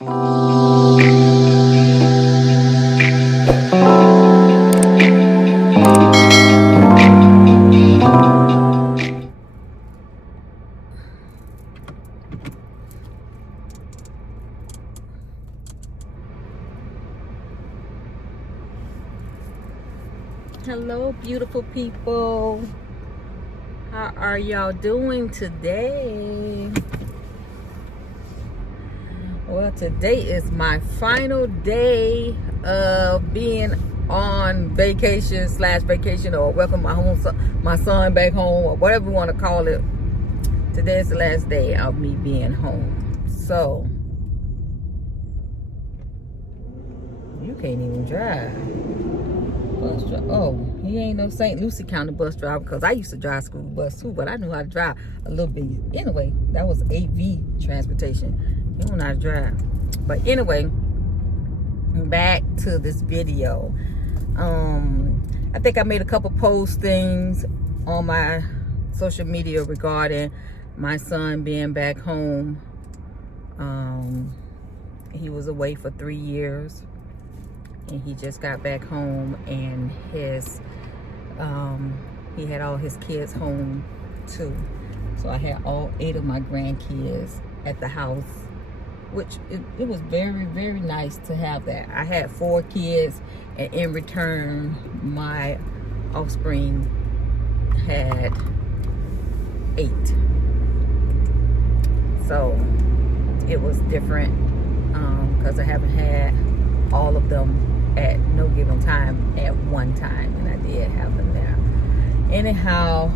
Hello, beautiful people. How are y'all doing today? Well, today is my final day of being on vacation or welcome my son back home, or whatever you want to call it. Today is the last day of me being home. So you can't even drive. Bus driver. Oh, he ain't no St. Lucie County bus driver, because I used to drive school bus too, but I knew how to drive a little bit. Anyway, that was AV transportation. You don't know how to drive. But anyway, back to this video. I think I made a couple postings on my social media regarding my son being back home. He was away for 3 years. And he just got back home, and he had all his kids home too. So I had all 8 of my grandkids at the house, which it was very, very nice to have that. I had 4 kids, and in return, my offspring had 8. So it was different because I haven't had all of them at no given time at one time, and I did have them there. Anyhow,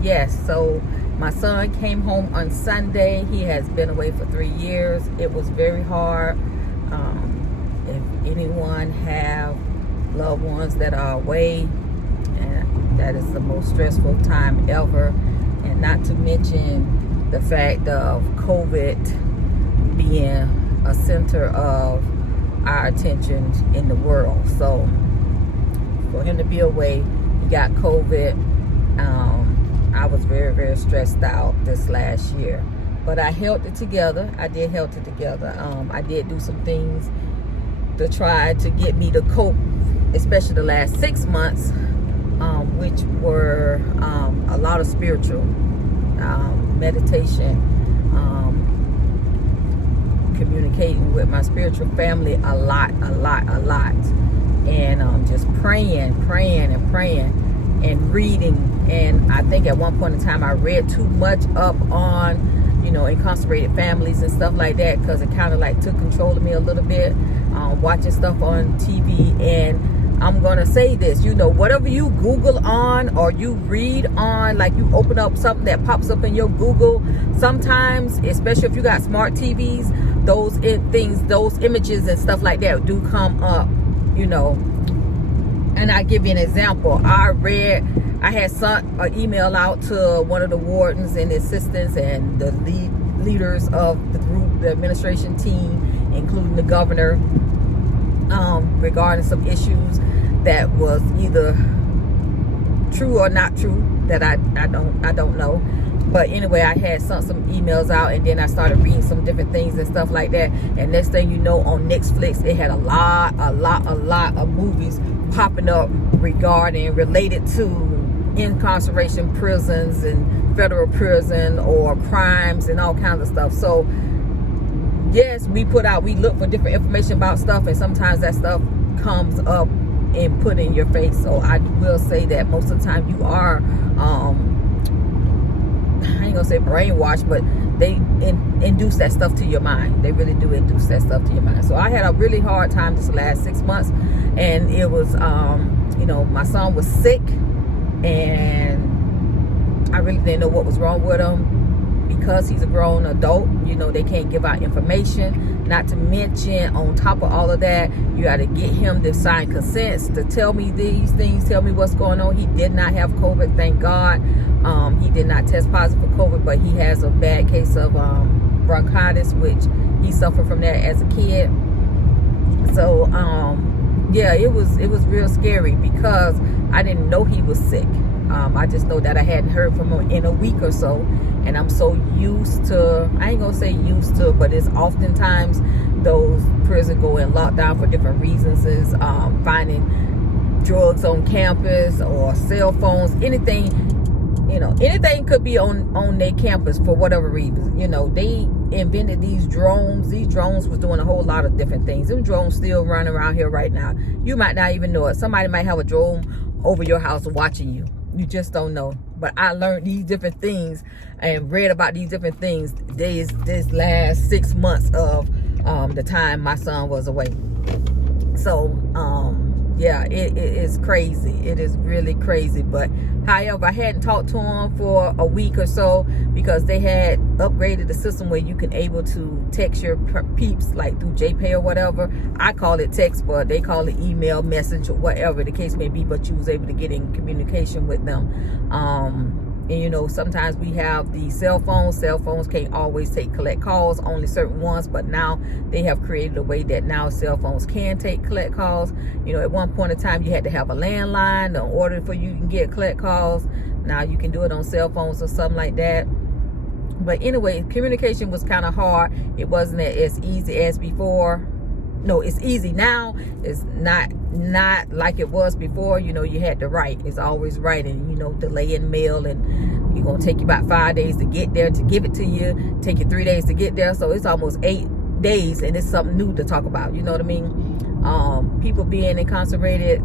yes, so my son came home on Sunday. He has been away for 3 years. It was very hard. If anyone have loved ones that are away, and that is the most stressful time ever, and not to mention the fact of COVID being a center of our attention in the world. So for him to be away, he got COVID. I was very, very stressed out this last year, but I held it together. I did hold it together. I did do some things to try to get me to cope, especially the last 6 months, which were a lot of spiritual meditation, communicating with my spiritual family a lot, and just praying and reading. And I think at one point in time I read too much up on incarcerated families and stuff like that, because it kind of like took control of me a little bit, watching stuff on TV. And I'm gonna say this, whatever you Google on or you read on, like you open up something that pops up in your Google, sometimes, especially if you got smart TVs, those images and stuff like that do come up, And I give you an example. I had sent an email out to one of the wardens and the assistants and the leaders of the group, the administration team, including the governor, regarding some issues that was either true or not true, that I don't know. But anyway, I had sent some emails out, and then I started reading some different things and stuff like that. And next thing you know, on Netflix, it had a lot of movies popping up related to incarceration, prisons, and federal prison, or crimes and all kinds of stuff. So yes, we look for different information about stuff, and sometimes that stuff comes up and put in your face. So I will say that most of the time you are I ain't gonna say brainwashed, but they induce that stuff to your mind. They really do induce that stuff to your mind. So I had a really hard time this last 6 months, and it was my son was sick, and I really didn't know what was wrong with him. Because he's a grown adult, they can't give out information. Not to mention, on top of all of that, you got to get him to sign consents to tell me these things, tell me what's going on. He did not have COVID, thank God. He did not test positive for COVID, but he has a bad case of bronchitis, which he suffered from that as a kid. So yeah, it was real scary, because I didn't know he was sick. I just know that I hadn't heard from him in a week or so, and I'm so used to, I ain't gonna say used to, but it's oftentimes those prisons go in lockdown for different reasons, is finding drugs on campus or cell phones, anything, anything could be on their campus for whatever reason. They invented these drones. These drones was doing a whole lot of different things. Them drones still running around here right now. You might not even know it. Somebody might have a drone over your house watching you. You just don't know. But I learned these different things and read about these different things this last 6 months of the time my son was away. So yeah, it is crazy. It is really crazy. But however, I hadn't talked to him for a week or so because they had upgraded the system where you can able to text your peeps like through JPay or whatever. I call it text, but they call it email, message, or whatever the case may be. But you was able to get in communication with them. And sometimes we have the cell phones. Cell phones can't always collect calls, only certain ones. But now they have created a way that now cell phones can collect calls. At one point in time, you had to have a landline in order for you to get collect calls. Now you can do it on cell phones or something like that. But anyway, communication was kind of hard. It wasn't as easy as before. No, it's easy now. It's not like it was before. You had to write. It's always writing. Delay in mail, and you're gonna take you about 5 days to get there to give it to you. Take you 3 days to get there. So it's almost 8 days, and it's something new to talk about. You know what I mean? People being incarcerated.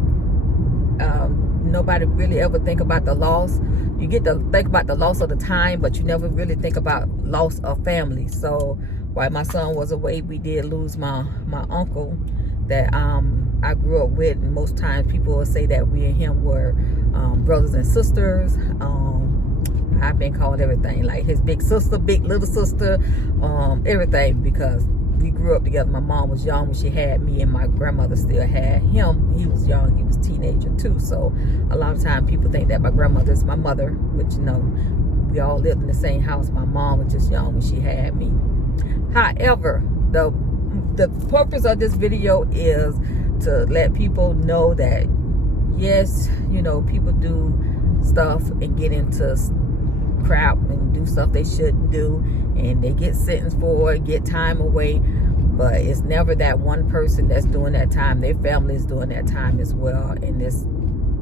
Nobody really ever think about the loss. You get to think about the loss of the time, but you never really think about loss of family. So while my son was away, we did lose my uncle that I grew up with. And most times people will say that we and him were brothers and sisters. I've been called everything, like his big sister, big little sister, everything, because we grew up together. My mom was young when she had me, and my grandmother still had him. He was young. He was a teenager too. So a lot of times people think that my grandmother is my mother, which we all lived in the same house. My mom was just young when she had me. However, the purpose of this video is to let people know that yes, people do stuff and get into crap and do stuff they shouldn't do, and they get sentenced for it, get time away, but it's never that one person that's doing that time. Their family is doing that time as well, and it's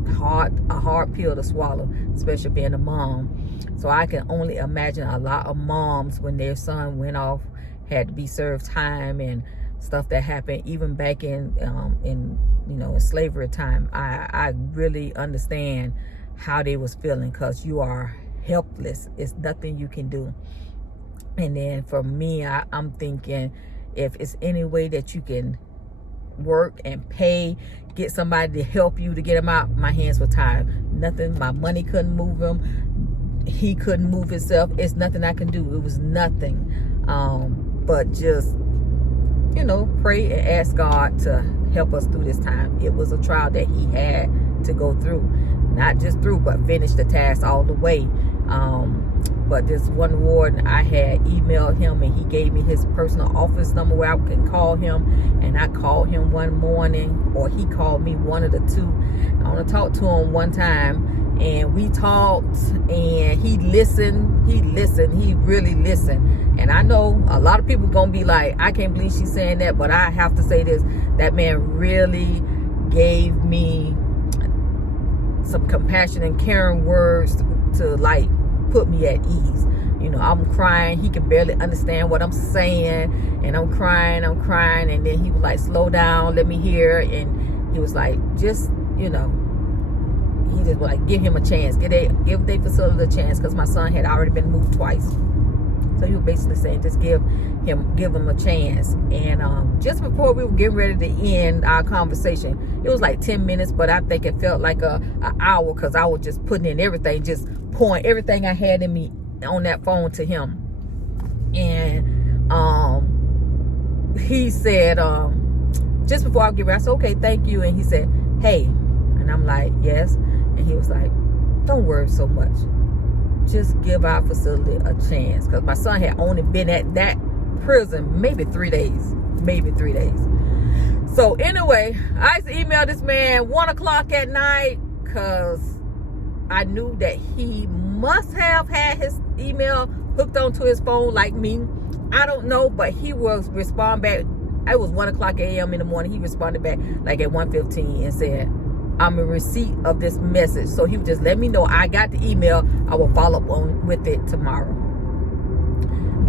a hard pill to swallow, especially being a mom. So I can only imagine a lot of moms when their son went off, had to be served time and stuff that happened even back in slavery time. I really understand how they was feeling, because you are helpless. It's nothing you can do. And then for me, I'm thinking, if it's any way that you can work and pay, get somebody to help you to get him out, my hands were tied. Nothing. My money couldn't move him. He couldn't move himself. It's nothing I can do. It was nothing. But just, pray and ask God to help us through this time. It was a trial that he had to go through. Not just through, but finish the task all the way. But this one warden, I had emailed him, and he gave me his personal office number where I can call him. And I called him one morning, or he called me, one of the two. I want to talk to him one time, and we talked, and he listened. He really listened. And I know a lot of people gonna be like, I can't believe she's saying that, but I have to say this: that man really gave me some compassion and caring words to like put me at ease. I'm crying. He can barely understand what I'm saying, and I'm crying. And then he was like, slow down, let me hear. And he was like, just, he just was like, give him a chance, give their facility a chance, because my son had already been moved twice. So he was basically saying, just give him a chance. And just before we were getting ready to end our conversation, it was like 10 minutes, but I think it felt like an hour, because I was just putting in everything, just pouring everything I had in me on that phone to him. And he said, just before I get ready, I said, okay, thank you. And he said, hey. And I'm like, yes. And he was like, don't worry so much. Just give our facility a chance, because my son had only been at that prison maybe 3 days. So anyway, I used to email this man 1 o'clock at night, because I knew that he must have had his email hooked onto his phone like me. I don't know, but he was respond back. It was 1 o'clock a.m. in the morning. He responded back like at 1:15 and said, I'm in receipt of this message. So he would just let me know I got the email. I will follow up on with it tomorrow.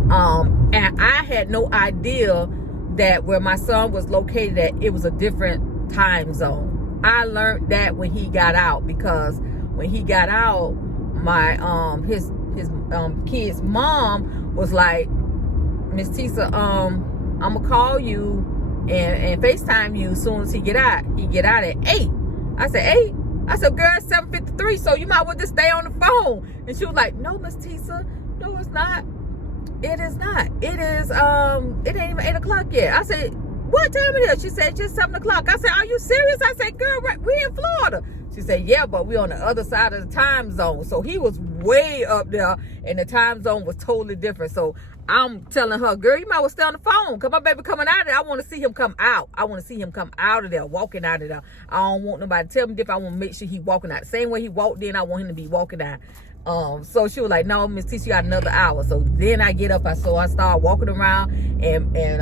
And I had no idea that where my son was located at, it was a different time zone. I learned that when he got out, because when he got out, my his kid's mom was like, Miss Tisa, I'm gonna call you and FaceTime you as soon as he get out. He get out at 8. I said 8. I said, girl, it's 7:53, so you might well just stay on the phone. And she was like, no, Miss Tisa, no, it's not. It is not. It is it ain't even 8 o'clock yet. I said, what time it is? She said, just 7 o'clock. I said, are you serious? I said, girl, we in Florida. She said, yeah, but we on the other side of the time zone. So he was way up there and the time zone was totally different. So I'm telling her, girl, you might well stay on the phone. Cause my baby coming out of there. I want to see him come out. I want to see him come out of there, walking out of there. I don't want nobody to tell me if I want to make sure he walking out. Same way he walked in, I want him to be walking out. So she was like, no, Miss T, you got another hour. So then I get up, I start walking around and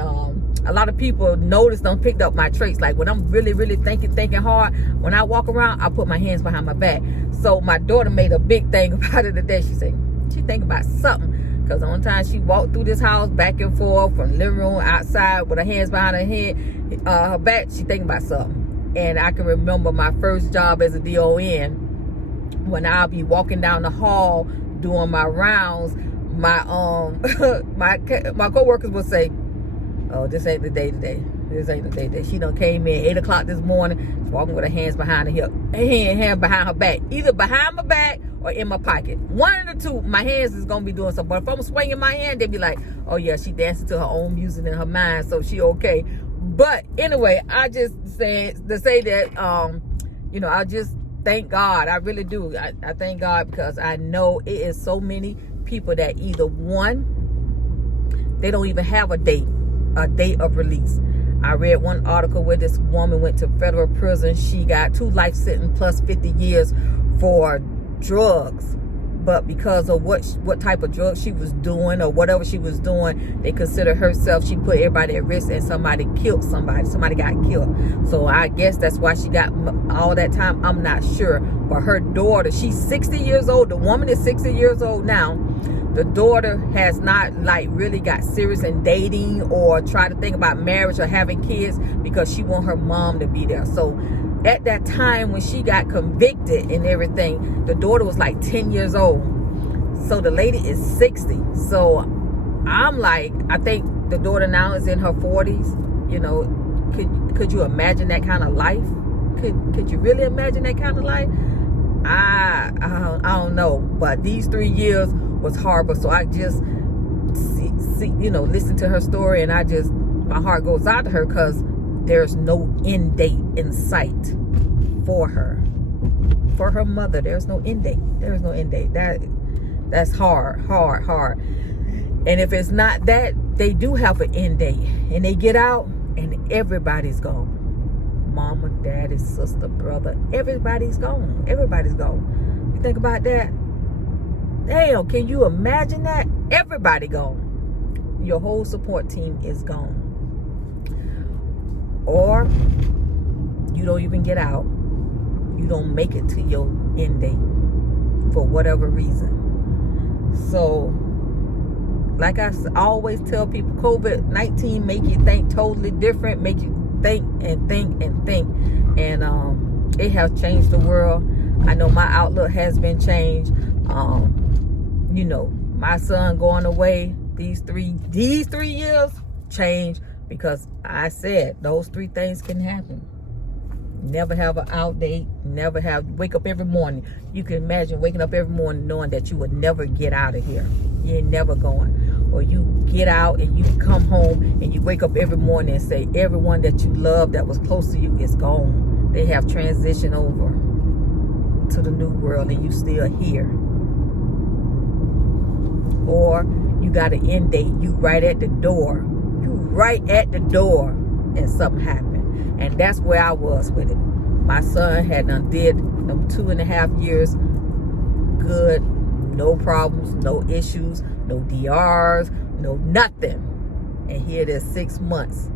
a lot of people noticed, picked up my traits. Like when I'm really, really thinking hard, when I walk around, I put my hands behind my back. So my daughter made a big thing about it today. She said, she thinking about something. Because the one time she walked through this house back and forth from the living room outside with her hands behind her back, she thinking about something. And I can remember my first job as a DON, when I'll be walking down the hall doing my rounds, my my coworkers would say, oh, this ain't the day today. This ain't the day today. She done came in 8 o'clock this morning, walking with her hands behind her hip, hand behind her back, either behind my back or in my pocket. One of the two, my hands is gonna be doing something. But if I'm swinging my hand, they'd be like, oh yeah, she dancing to her own music in her mind, so she okay. But anyway, I just said to say that, I just thank God. I really do. I thank God, because I know it is so many people that either one, they don't even have a date of release. I read one article where this woman went to federal prison. She got 2 life sentences plus 50 years for drugs. But because of what type of drugs she was doing or whatever she was doing, they consider herself, she put everybody at risk, and somebody killed somebody. Somebody got killed. So I guess that's why she got all that time. I'm not sure. But her daughter, she's 60 years old. The woman is 60 years old now. The daughter has not really got serious in dating or try to think about marriage or having kids, because she want her mom to be there. So at that time when she got convicted and everything, the daughter was like 10 years old. So the lady is 60. So I'm like, I think the daughter now is in her 40s. Could you imagine that kind of life? Could you really imagine that kind of life? I don't know. But these 3 years was horrible. So I just listen to her story, and my heart goes out to her, because there's no end date in sight for her. For her mother, there's no end date. There's no end date. That's hard. And if it's not that, they do have an end date. And they get out, and everybody's gone. Mama, daddy, sister, brother, everybody's gone. Everybody's gone. You think about that? Damn, can you imagine that? Everybody gone. Your whole support team is gone. Or you don't even get out. You don't make it to your end date for whatever reason. So, like I always tell people, COVID-19 make you think totally different, make you think and think and think. And it has changed the world. I know my outlook has been changed. My son going away, these three years changed, because I said those 3 things can happen. Never have an out date, wake up every morning. You can imagine waking up every morning knowing that you would never get out of here. You ain't never going. Or you get out and you come home and you wake up every morning and say everyone that you love that was close to you is gone. They have transitioned over to the new world, and you still here. Or you got an end date, you right at the door, and something happened. And that's where I was with it. My son had done 2.5 years good, no problems, no issues, no DRs, no nothing. And here it is, 6 months.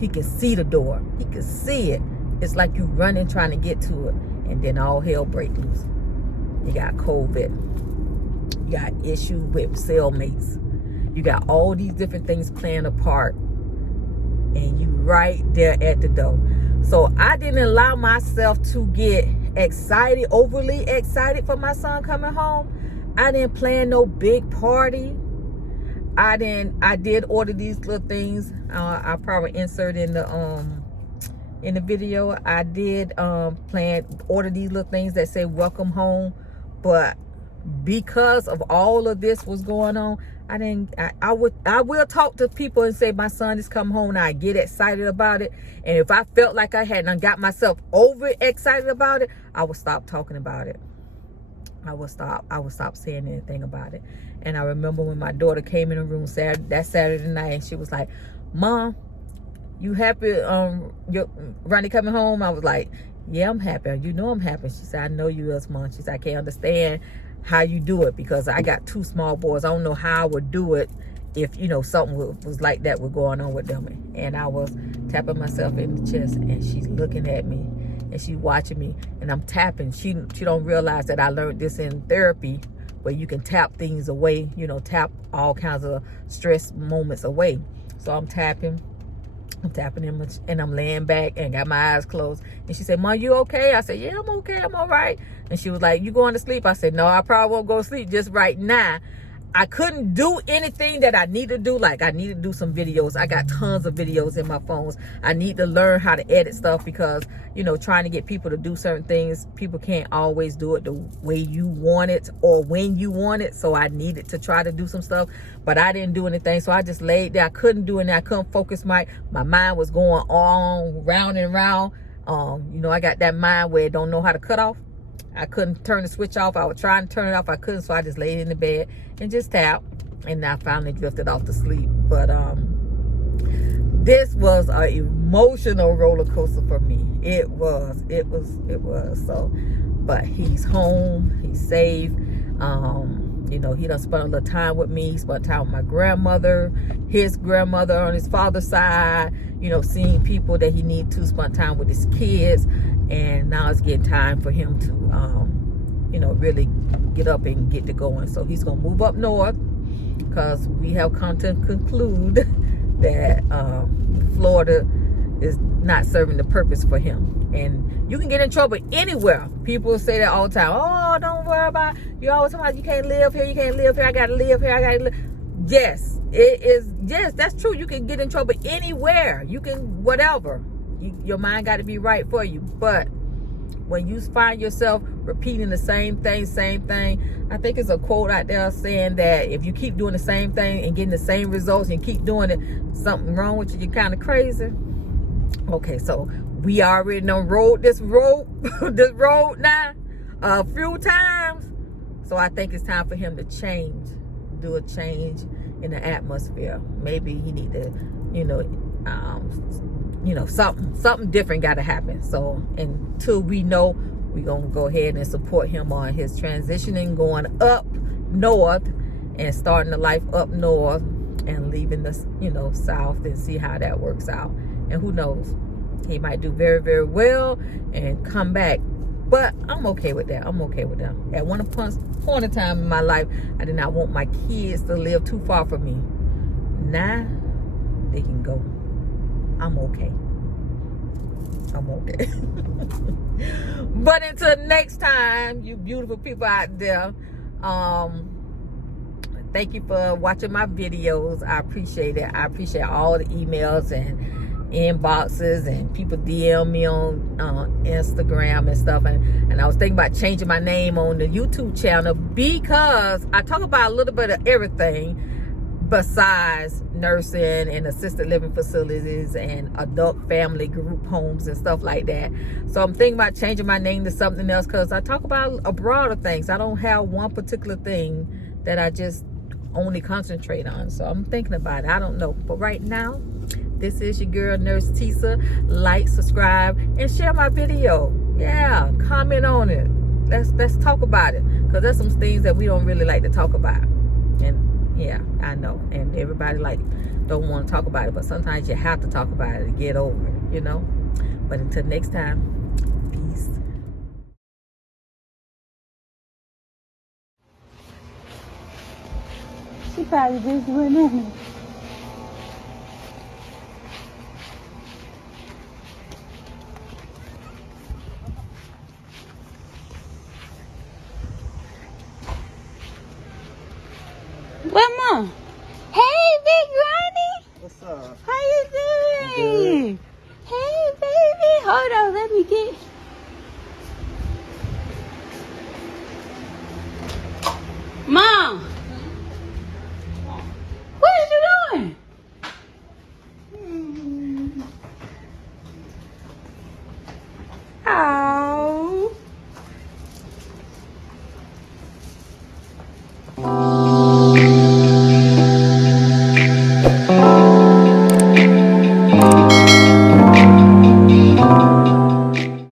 He can see the door. He can see it. It's like you running trying to get to it. And then all hell breaks loose. You got COVID. You got issues with cellmates. You got all these different things playing a part. And you right there at the door. So I didn't allow myself to get excited, overly excited for my son coming home. I didn't plan no big party. I did order these little things. I probably insert in the video. I did order these little things that say welcome home, but because of all of this was going on, I will talk to people and say my son is coming home, and I get excited about it. And if I felt like I hadn't got myself over excited about it, I would stop talking about it. I would stop saying anything about it. And I remember when my daughter came in the room that Saturday night, and she was like, "Mom, you happy Ronnie coming home?" I was like, "Yeah, I'm happy. You know I'm happy." She said, "I know you is, Mom." She said, "I can't understand how you do it because I got 2 small boys. I don't know how I would do it if, something was like that was going on with them." And I was tapping myself in the chest, and she's looking at me, and she's watching me, and I'm tapping. She don't realize that I learned this in therapy, where you can tap things away, tap all kinds of stress moments away. So I'm tapping him, and I'm laying back and got my eyes closed. And she said, "Mom, you okay?" I said, "Yeah, I'm okay. I'm all right." And she was like, "You going to sleep?" I said, "No, I probably won't go to sleep just right now." I couldn't do anything that I need to do. Like, I need to do some videos. I got tons of videos in my phones. I need to learn how to edit stuff because, trying to get people to do certain things, people can't always do it the way you want it or when you want it. So I needed to try to do some stuff, but I didn't do anything. So I just laid there. I couldn't do anything. I couldn't focus. My mind was going on round and round. I got that mind where it don't know how to cut off. I couldn't turn the switch off. I was trying to turn it off. I couldn't, so I just laid in the bed and just tapped. And I finally drifted off to sleep. But this was an emotional roller coaster for me. It was. So, but he's home. He's safe. He done spent a little time with me. He spent time with my grandmother, his grandmother on his father's side. Seeing people that he need to spend time with his kids. And now it's getting time for him to, really get up and get to going. So he's going to move up north because we have come to conclude that Florida is not serving the purpose for him. And you can get in trouble anywhere. People say that all the time. "Oh, don't worry about it. You always talking about you can't live here. You can't live here. I got to live here. I got to live." Yes, it is. Yes, that's true. You can get in trouble anywhere. You can, whatever. Your mind got to be right for you. But when you find yourself repeating the same thing, I think it's a quote out there saying that if you keep doing the same thing and getting the same results and keep doing it, something wrong with you. You're kind of crazy. Okay, so we already done rode this road now a few times. So I think it's time for him to change, do a change in the atmosphere. Maybe he need to, something different got to happen. So until we know, we're going to go ahead and support him on his transitioning, going up north and starting the life up north and leaving the, south, and see how that works out. And who knows, he might do very, very well and come back. But I'm okay with that. I'm okay with that. At one point in time in my life, I did not want my kids to live too far from me. Now they can go. I'm okay. But until next time, you beautiful people out there, thank you for watching my videos. I appreciate it. I appreciate all the emails and inboxes and people DM me on Instagram and stuff. And I was thinking about changing my name on the YouTube channel because I talk about a little bit of everything besides nursing and assisted living facilities and adult family group homes and stuff like that. So I'm thinking about changing my name to something else because I talk about a broader things. I don't have one particular thing that I just only concentrate on. So I'm thinking about it. I don't know. But right now, this is your girl, Nurse Tisa. Like, subscribe, and share my video. Yeah, comment on it. Let's talk about it. Because there's some things that we don't really like to talk about. And yeah, I know. And everybody like don't want to talk about it. But sometimes you have to talk about it to get over it, you know. But until next time, peace. She probably just went in. What, Mom? Hey, Big Granny. What's up? How you doing? Hey, baby. Hold on. Let me get...